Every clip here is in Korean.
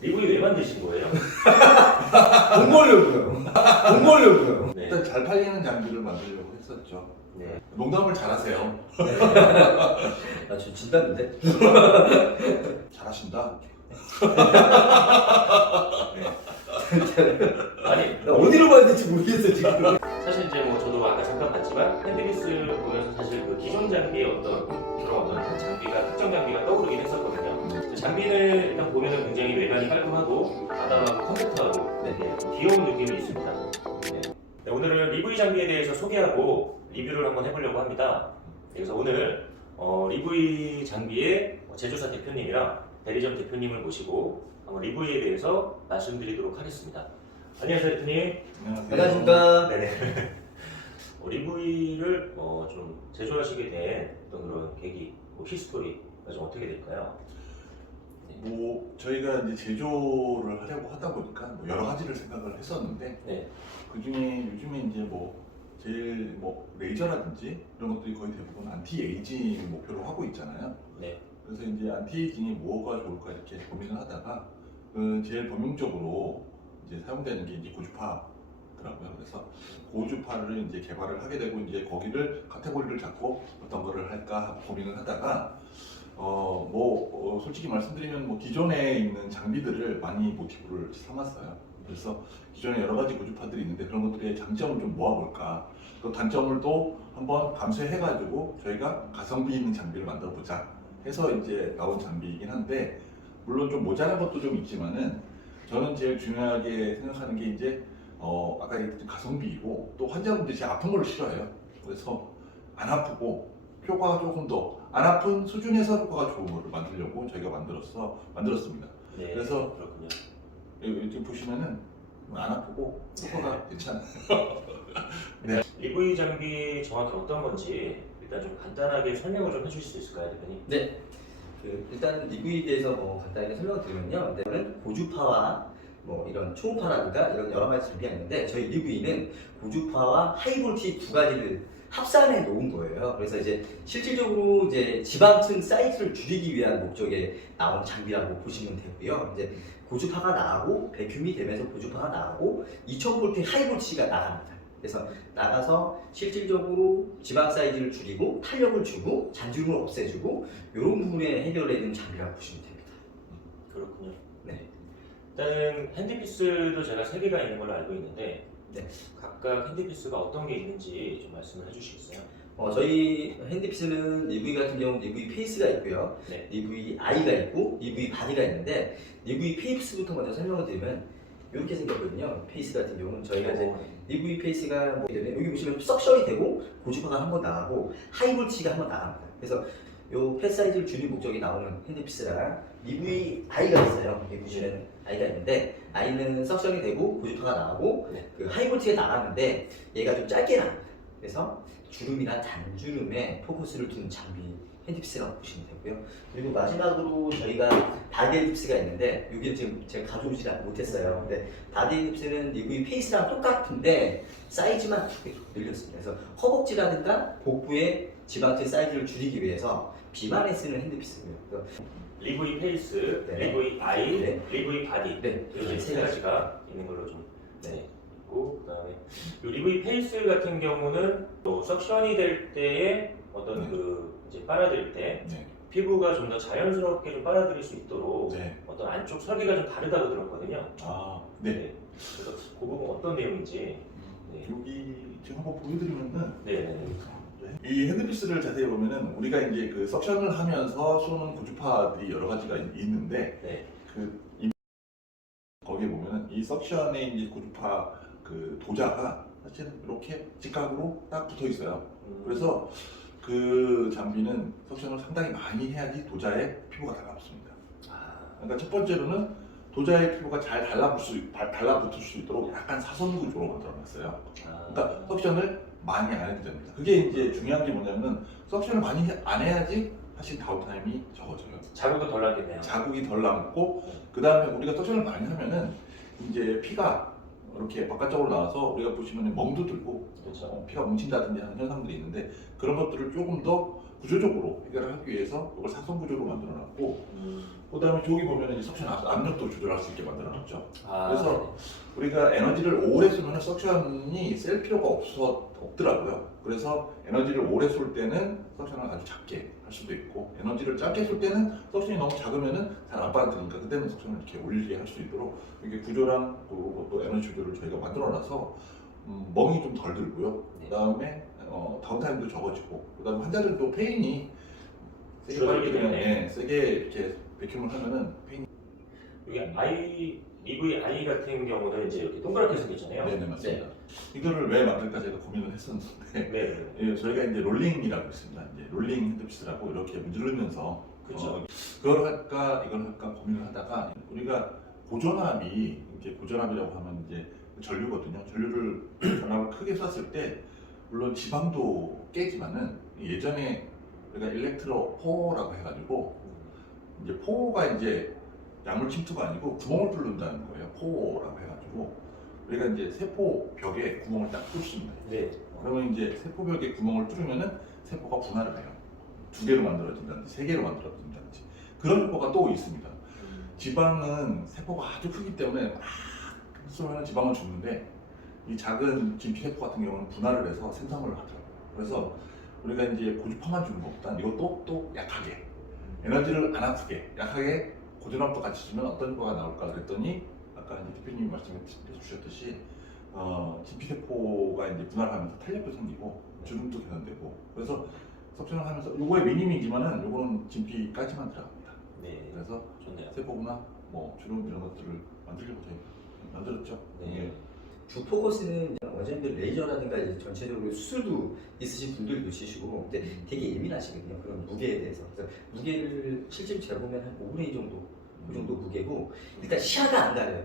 리브이 왜 만드신 거예요? 돈 벌려고요. 돈 벌려고요. 네. 일단 잘 팔리는 장비를 만들려고 했었죠. 네. 농담을 잘하세요. 나 지금 진담인데? 잘하신다. 아니, 나 어디로 봐야 될지 모르겠어 지금. 사실 이제 뭐 저도 아까 잠깐 봤지만 핸드비스 보면서 사실 그 기존 장비의 어떤 그런 어떤 장비가 특정 장비가 떠오르긴 했었거든요. 장비를 일단 보면은 굉장히 외관이 깔끔하고 아담하고 컴팩트하고 네, 좀 귀여운 느낌이 있습니다. 네, 오늘은 리브이 장비에 대해서 소개하고 리뷰를 한번 해보려고 합니다. 그래서 오늘 리브이 장비의 제조사 대표님이랑 대리점 대표님을 모시고 한번 리브이에 대해서 말씀드리도록 하겠습니다. 안녕하세요, 대표님. 안녕하십니까. 네네. 리브이를 좀 제조하시게 된 어떤 그런 계기, 히스토리가 좀 어떻게 될까요? 뭐 저희가 이제 제조를 하려고 하다 보니까 뭐 여러 가지를 생각을 했었는데 네. 그 중에 요즘에 이제 뭐 제일 뭐 레이저라든지 이런 것들이 거의 대부분 안티 에이징 목표로 하고 있잖아요. 네. 그래서 이제 안티 에이징이 뭐가 좋을까 이렇게 고민을 하다가 제일 범용적으로 이제 사용되는 게 이제 고주파더라고요. 그래서 고주파를 이제 개발을 하게 되고 이제 거기를 카테고리를 잡고 어떤 거를 할까 하고 고민을 하다가 솔직히 말씀드리면 뭐 기존에 있는 장비들을 많이 모티브를 삼았어요. 그래서 기존에 여러 가지 고주파들이 있는데 그런 것들의 장점을 좀 모아볼까, 또 단점을 또 한번 감수해가지고 저희가 가성비 있는 장비를 만들어보자 해서 이제 나온 장비이긴 한데, 물론 좀 모자란 것도 좀 있지만은 저는 제일 중요하게 생각하는 게 이제 아까 얘기했던 가성비이고, 또 환자분들이 제일 아픈 걸 싫어해요. 그래서 안 아프고 효과가 조금 더 안 아픈 수준에서 효과가 좋은 거를 만들려고 저희가 만들었습니다. 네. 그래서 그렇군요. 여기 보시면은 안 아프고 효과가 괜찮아요. 리브이 장비 정확히 어떤 건지 일단 좀 간단하게 설명을 좀 해주실 수 있을까요, 대표님? 네. 일단 리브이에 대해서 간단하게 설명을 드리면요. 이거는 고주파와 이런 초음파라든가 이런 여러 가지 장비가 있는데, 저희 리브이는 고주파와 하이볼티 두 가지를 합산해 놓은 거예요. 그래서 이제 실질적으로 이제 지방층 사이즈를 줄이기 위한 목적에 나온 장비라고 보시면 되고요. 이제 고주파가 나가고 배큐움이 되면서 고주파가 나가고 2000V 하이볼티가 나갑니다. 그래서 나가서 실질적으로 지방 사이즈를 줄이고 탄력을 주고 잔주름을 없애주고 이런 부분에 해결되는 장비라고 보시면 됩니다. 그렇군요. 네. 일단은 핸드피스도 제가 3개가 있는 걸로 알고 있는데 네. 각각 핸드피스가 어떤 게 있는지 좀 말씀을 해주시겠어요? 저희 핸드피스는 리브이 같은 경우는 리브이 페이스가 있고요. 네. 리브이 아이가 있고 리브이 바디가 있는데, 리브이 페이스부터 먼저 설명을 드리면 이렇게 생겼거든요. 페이스 같은 경우는 저희가 이제 리브이 페이스가 여기 보시면 석션이 되고 고주파가 한 번 나가고 하이볼티가 한 번 나갑니다. 그래서 요 펫 사이즈를 줄인 목적이 나오는 핸드피스랑 리브이 아이가 있어요. 여기 보시면 아이가 있는데, 아이는 석션이 되고 고주파가 나가고 네. 그 하이볼티가 나가는데 얘가 좀 짧게 나갑니다. 그래서 주름이나 단주름에 포커스를 두는 장비 핸드피스라고 보시면 되고요. 그리고 마지막으로 저희가 바디 핸드피스가 있는데, 이게 지금 제가 가져오지 못했어요. 근데 바디 핸드피스는 리브이 페이스랑 똑같은데 사이즈만 늘렸습니다. 그래서 허벅지라든가 복부의 지방층 사이즈를 줄이기 위해서 비만에 쓰는 핸드피스고요. 리브이 페이스, 네. 리브이 아이, 네. 리브이 바디 네, 이렇게 세 세 가지가 있는 걸로 좀 네. 있고, 그다음에 이 리브이 페이스 같은 경우는 또 석션이 될 때에 어떤 네. 그 이제 빨아들일 때 네. 피부가 좀 더 자연스럽게 좀 빨아들일 수 있도록 네. 어떤 안쪽 설계가 좀 다르다고 들었거든요. 네. 그래서 그 부분 어떤 내용인지. 네. 여기 지금 한번 보여드리면은 네. 이 핸드피스를 자세히 보면은 우리가 이제 그 석션을 하면서 쏘는 고주파들이 여러 가지가 있는데, 네. 거기에 보면은 이 석션의 이제 고주파 그 도자가 사실 이렇게 직각으로 딱 붙어 있어요. 그래서 그 장비는 석션을 상당히 많이 해야지 도자에 피부가 달라붙습니다. 그러니까 첫 번째로는 도자의 피부가 잘 달라붙을 수 있도록 약간 사선 구조로 만들어놨어요. 그러니까 석션을 많이 안 해도 됩니다. 그게 이제 중요한 게 뭐냐면, 석션을 많이 안 해야지 사실 다운타임이 적어져요. 자극도 덜 나겠네요. 자국이 덜 남고, 그 다음에 우리가 석션을 많이 하면은 이제 피가 이렇게 바깥쪽으로 나와서 우리가 보시면 멍도 들고 그렇죠. 피가 뭉친다든지 하는 현상들이 있는데, 그런 것들을 조금 더 구조적으로 해결을 하기 위해서 이걸 사선 구조로 만들어놨고, 그다음에 저기 보면은 석션 압력도 조절할 수 있게 만들어놨죠. 그래서 우리가 에너지를 오래 쓰면 석션이 셀 필요가 없더라고요. 그래서 에너지를 오래 쏠 때는 석션을 아주 작게 할 수도 있고, 에너지를 짧게 쏠 때는 석션이 너무 작으면은 잘 안 빨아들이니까 그때는 석션을 이렇게 올리게 할 수 있도록 이게 구조랑 또 에너지 조절을 저희가 만들어놔서 멍이 좀 덜 들고요. 그다음에 다운타임도 적어지고, 그다음에 환자들도 페인이 세게 줄어들기 빨리면 때문에. 세게 이렇게 백큐을 하면은 페인이 여기 EVI 같은 경우는 이제 이렇게 동그랗게 생겼잖아요. 네네 맞습니다. 이거를 왜 만들까 제가 고민을 했었는데 네. 예, 저희가 이제 롤링이라고 있습니다. 이제 롤링 핸드피스라고 이렇게 누르면서 그렇죠. 그걸 할까 이걸 할까 고민을 하다가 우리가 고전압이 이제 고전압이라고 하면 이제 전류거든요. 전류를 전압을 크게 쐈을 때 물론 지방도 깨지만은 예전에 우리가 일렉트로 포라고 해가지고 이제 포가 이제 약물 침투가 아니고 구멍을 뚫는다는 거예요. 포라고 해가지고 우리가 이제 세포 벽에 구멍을 딱 뚫습니다. 네. 그러면 이제 세포 벽에 구멍을 뚫으면은 세포가 분할을 해요. 2개로 만들어진다든지 3개로 만들어진다든지 그런 효과가 또 있습니다. 지방은 세포가 아주 크기 때문에 막 쏘면 지방은 죽는데 이 작은 진피세포 같은 경우는 분할을 해서 생성을 하더라고요. 그래서 우리가 이제 고주파만 주는 것보다 이것도 또 약하게 에너지를 안 아프게 약하게 고전압도 같이 주면 어떤 효과가 나올까 그랬더니 아까 이제 대표님이 말씀해 주셨듯이 진피세포가 이제 분할하면서 탄력도 생기고 주름도 개선되고 그래서 석션을 하면서 요거의 미니미지만은 요거는 진피까지만 들어갑니다. 네. 그래서 좋네요. 세포나 뭐 주름 이런 것들을 만들려고 저희가 만들었죠. 네. 주 포커스는 원장님들 레이저라든가 이제 전체적으로 수술도 있으신 분들도 있으시고 근데 되게 예민하시거든요. 그런 무게에 대해서. 그래서 무게를 실제로 제가 보면 한 5분의 2 정도 그 정도 무게고 일단 시야가 안 가려요.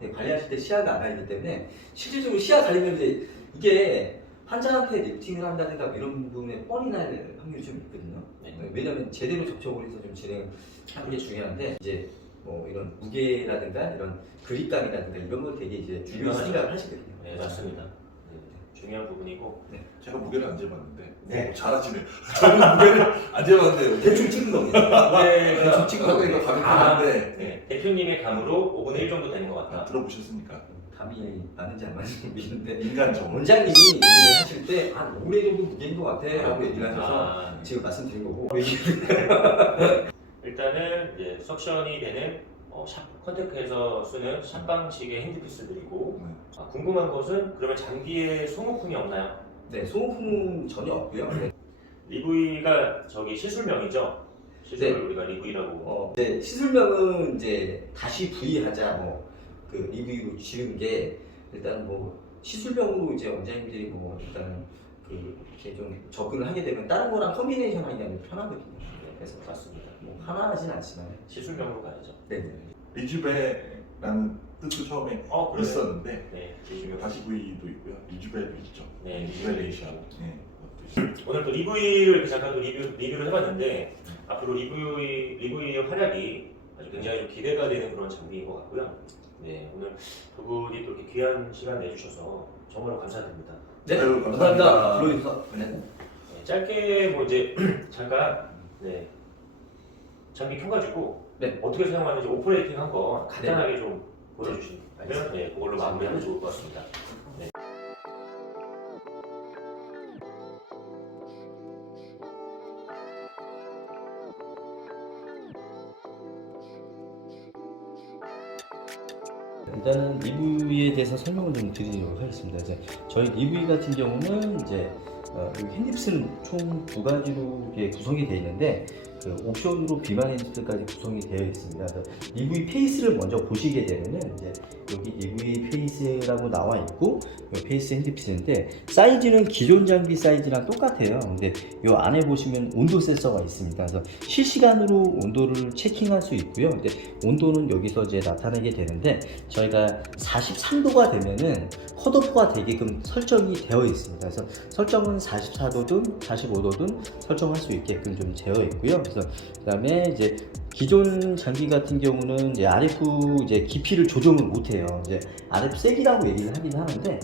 네, 관리하실 때 시야가 안 가리기 때문에 실질적으로 시야 가리면 이게 환자한테 리프팅을 한다든가 뭐 이런 부분에 뻔히 날 확률이 좀 있거든요. 네. 왜냐하면 제대로 접촉을 해서 좀 진행하는 게 중요한데 이제 뭐 이런 무게라든가 이런 그립감이라든가 이런 걸 되게 이제 중요한 생각을 하시거든요. 네, 맞습니다. 네, 중요한 부분이고. 제가 무게를 안 재봤는데 네. 잘하시네. 저는 무게를 안 재봤는데 대충 찍은 겁니다. 네, 대충 찍은 이거 겁니다. 가볍긴한데 네, 대표님의 감으로 5분의 1 정도 되는 것 같다. 들어보셨습니까? 감이 맞는지 안 맞는지 모르겠는데 인간적으로 원장님이 얘기를 하실 때 한 5분의 1 정도 무게인 것 같아 라고 얘기를 하셔서 아, 지금 말씀드린 거고 일단은 이제 석션이 되는 컨택트에서 쓰는 샷 방식의 핸드피스들이고 궁금한 것은 그러면 장비에 소모품이 없나요? 네, 소모품은 전혀 없고요. 네. 리브이가 저기 시술명이죠? 시술 네. 우리가 리브이라고. 네, 시술명은 이제 다시 부위하자 그 리뷰로 지은 게 일단 뭐 시술명으로 이제 원장님들이 뭐 일단 그 이렇게 좀 접근을 하게 되면 다른 거랑 컨비네이션 하기가 편하거든요. 네, 그래서 맞습니다. 뭐 하나하진 않지만 시술명으로 가야죠. 네. 리주베라는 뜻도 처음에 그래요? 있었는데 네. 지금 다시 V도 있고요. 리주베도 있죠. 네. 리주베레이션. 네. 오늘 또 리브이를 이렇게 잠깐 또 리뷰를 해봤는데 앞으로 리브이의 활약이 아주 굉장히 좀 기대가 되는 그런 장비인 것 같고요. 네, 오늘 두 분이 또 이렇게 귀한 시간 내주셔서 정말로 감사드립니다. 네, 아유, 감사합니다. 불러주셔서. 네. 네, 짧게 뭐 이제 잠깐 장비 켜가지고 네. 어떻게 사용하는지 오퍼레이팅 한 거 간단하게 좀 보여주시면 알겠습니다. 네, 그걸로 마무리하면 좋을 것 같습니다. 네. 일단은 리뷰에 대해서 설명을 좀 드리도록 하겠습니다. 이제 저희 리뷰 같은 경우는 이제 핸드피스는 총 2가지로 이게 구성이 되어 있는데 그 옵션으로 비만 핸드피스까지 구성이 되어 있습니다. 그래서 리뷰 페이스를 먼저 보시게 되면은 이제 여기 리뷰 페이스라고 나와 있고 이 페이스 핸드피스인데 사이즈는 기존 장비 사이즈랑 똑같아요. 근데 이 안에 보시면 온도 센서가 있습니다. 그래서 실시간으로 온도를 체킹할 수 있고요. 근데 온도는 여기서 이제 나타내게 되는데 저희가 43도가 되면은 컷오프가 되게끔 설정이 되어 있습니다. 그래서 설정은 44도든 45도든 설정할 수 있게끔 좀 되어 있고요. 그래서 그다음에 이제 기존 장비 같은 경우는 이제 RF 이제 깊이를 조정을 못해요. 이제 RF 세기라고 얘기를 하긴 하는데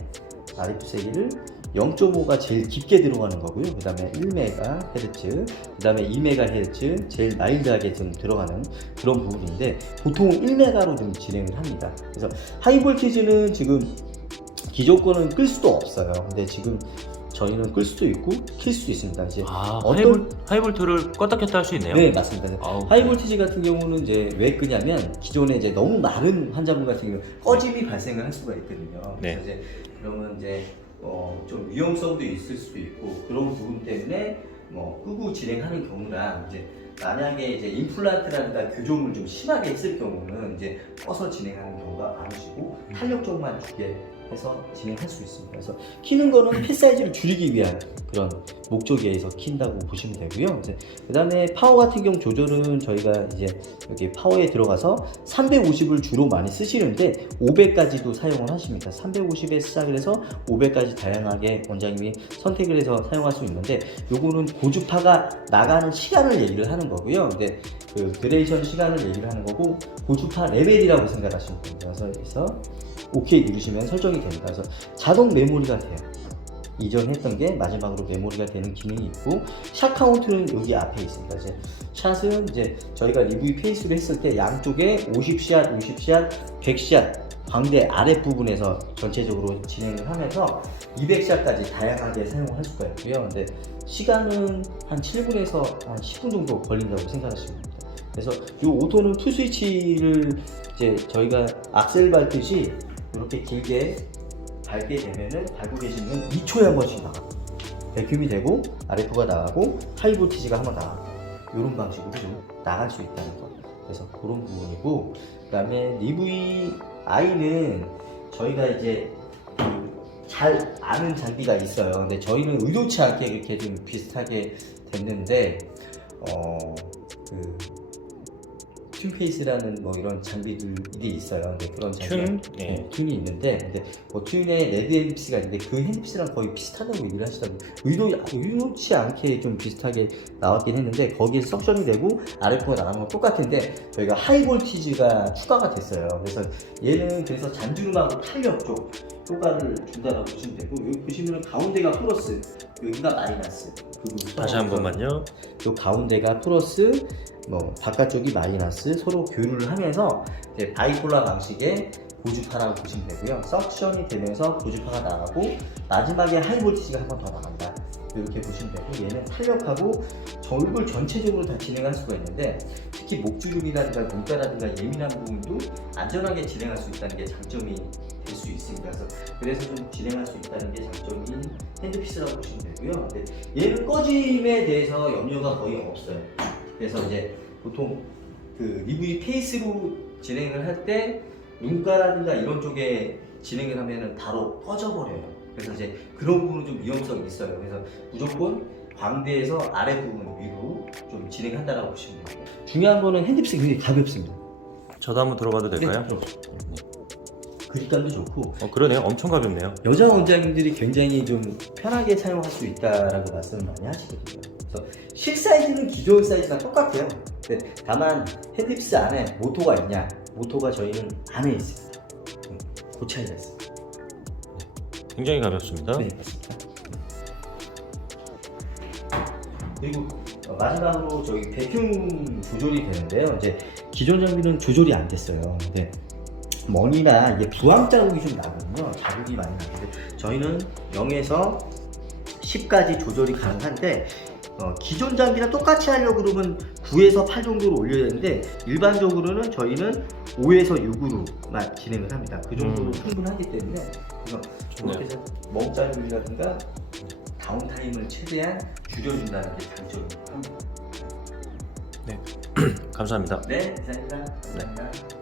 RF 세기를 0.5가 제일 깊게 들어가는 거고요. 그 다음에 1MHz, 그 다음에 2MHz 제일 마일드하게 좀 들어가는 그런 부분인데 보통 1메가로 좀 진행을 합니다. 그래서 하이볼티지는 지금 기존 거는 끌 수도 없어요. 근데 지금 저희는 끌 수도 있고 킬 수도 있습니다. 이제 하이볼트를 껐다 켰다 할 수 있네요. 네, 맞습니다. 아우, 하이볼티지 같은 경우는 이제 왜 끄냐면 기존에 이제 너무 마른 환자분 같은 경우 꺼짐이 발생을 할 수가 있거든요. 네. 그래서 이제 그러면 이제 좀 위험성도 있을 수도 있고 그런 부분 때문에 끄고 진행하는 경우랑 이제 만약에 이제 임플란트라든가 교정을 좀 심하게 했을 경우는 이제 꺼서 진행하는 경우가 많으시고 탄력 쪽만 주게 해서 진행할 수 있습니다. 그래서 키는 거는 펫 사이즈를 줄이기 위한 그런 목적에 의해서 킨다고 보시면 되고요. 그 다음에 파워 같은 경우 조절은 저희가 이제 여기 파워에 들어가서 350을 주로 많이 쓰시는데 500까지도 사용을 하십니다. 350에 시작을 해서 500까지 다양하게 원장님이 선택을 해서 사용할 수 있는데 요거는 고주파가 나가는 시간을 얘기를 하는 거고요. 근데 그 드레이션 시간을 얘기를 하는 거고 고주파 레벨이라고 생각하시면 됩니다. 그래서 OK 누르시면 설정이 됩니다. 그래서 자동 메모리가 돼요. 이전 했던 게 마지막으로 메모리가 되는 기능이 있고 샷 카운트는 여기 앞에 있습니다. 이제 샷은 이제 저희가 리뷰 페이스로 했을 때 양쪽에 50샷, 60샷, 100샷 광대 아랫부분에서 전체적으로 진행을 하면서 200샷까지 다양하게 사용을 할 수가 있고요. 근데 시간은 한 7분에서 한 10분 정도 걸린다고 생각하시면 됩니다. 그래서 이 오토는 투 스위치를 이제 저희가 악셀 밟듯이 이렇게 길게 밟게 되면은 밟고 계시면 2초에 한 번씩 나가고 백큐이 되고 RF가 나가고 하이볼티지가 한번 나가고 이런 방식으로 좀 나갈 수 있다는 거. 그래서 그런 부분이고 그 다음에 리브이는 저희가 이제 잘 아는 장비가 있어요. 근데 저희는 의도치 않게 이렇게 좀 비슷하게 됐는데 튠페이스라는 이런 장비들이 있어요. 근데 그런 장비가 튠이 있는데, 근데 튠에 레드 핸드피스가 있는데 그 핸드피스랑 거의 비슷하다고 얘기를 하시더라고요. 의도치 않게 좀 비슷하게 나왔긴 했는데 거기에 석션이 되고 RF가 나가는 건 똑같은데 저희가 하이볼티지가 추가가 됐어요. 그래서 얘는 그래서 잔주름하고 탄력 쪽 효과를 준다고 보시면 되고 여기 보시면 가운데가 플러스 여기가 마이너스. 다시 한 번만요. 요 가운데가 플러스 바깥쪽이 마이너스 서로 교류를 하면서 이제 바이폴라 방식의 고주파라고 보시면 되고요. 석션이 되면서 고주파가 나가고 마지막에 하이볼티지가 한 번 더 나간다. 이렇게 보시면 되고 얘는 탄력하고 얼굴 전체적으로 다 진행할 수가 있는데 특히 목주름이라든가 눈가라든가 예민한 부분도 안전하게 진행할 수 있다는 게 장점이 될 수 있습니다. 그래서 좀 진행할 수 있다는 게 장점인 핸드피스라고 보시면 되고요. 근데 얘는 꺼짐에 대해서 염려가 거의 없어요. 그래서 이제 보통 그 리브이 페이스로 진행을 할 때 눈가라든가 이런 쪽에 진행을 하면은 바로 꺼져버려요. 그래서 이제 그런 부분은 좀 위험성이 있어요. 그래서 무조건 광대에서 아랫부분 위로 좀 진행한다라고 보시면 돼요. 중요한 거는 핸드피스 굉장히 가볍습니다. 저도 한번 들어봐도 될까요? 네, 그립감도 좋고 그러네요. 엄청 가볍네요. 여자 원장님들이 굉장히 좀 편하게 사용할 수 있다라고 말씀을 많이 하시거든요. 그래서 실 사이즈는 기존 사이즈랑 똑같아요. 근데 다만 핸드피스 안에 모터가 있냐? 모터가 저희는 안에 있습니다. 그 차이가 있습니다. 굉장히 가볍습니다. 네, 맞습니다. 그리고 마지막으로 저희 배큐 조절이 되는데요. 이제 기존 장비는 조절이 안 됐어요. 근데 머리나 이게 부항 자국이 좀 나거든요. 자국이 많이 나는데 저희는 0에서 10까지 조절이 가능한데 기존 장비랑 똑같이 하려고 그러면 9에서 8 정도로 올려야 되는데 일반적으로는 저희는 5에서 6으로만 진행을 합니다. 그 정도로 충분하기 때문에 이렇게 해서 멍자국이라든가 다운타임을 최대한 줄여준다는 게 장점입니다. 네, 감사합니다. 네, 감사합니다.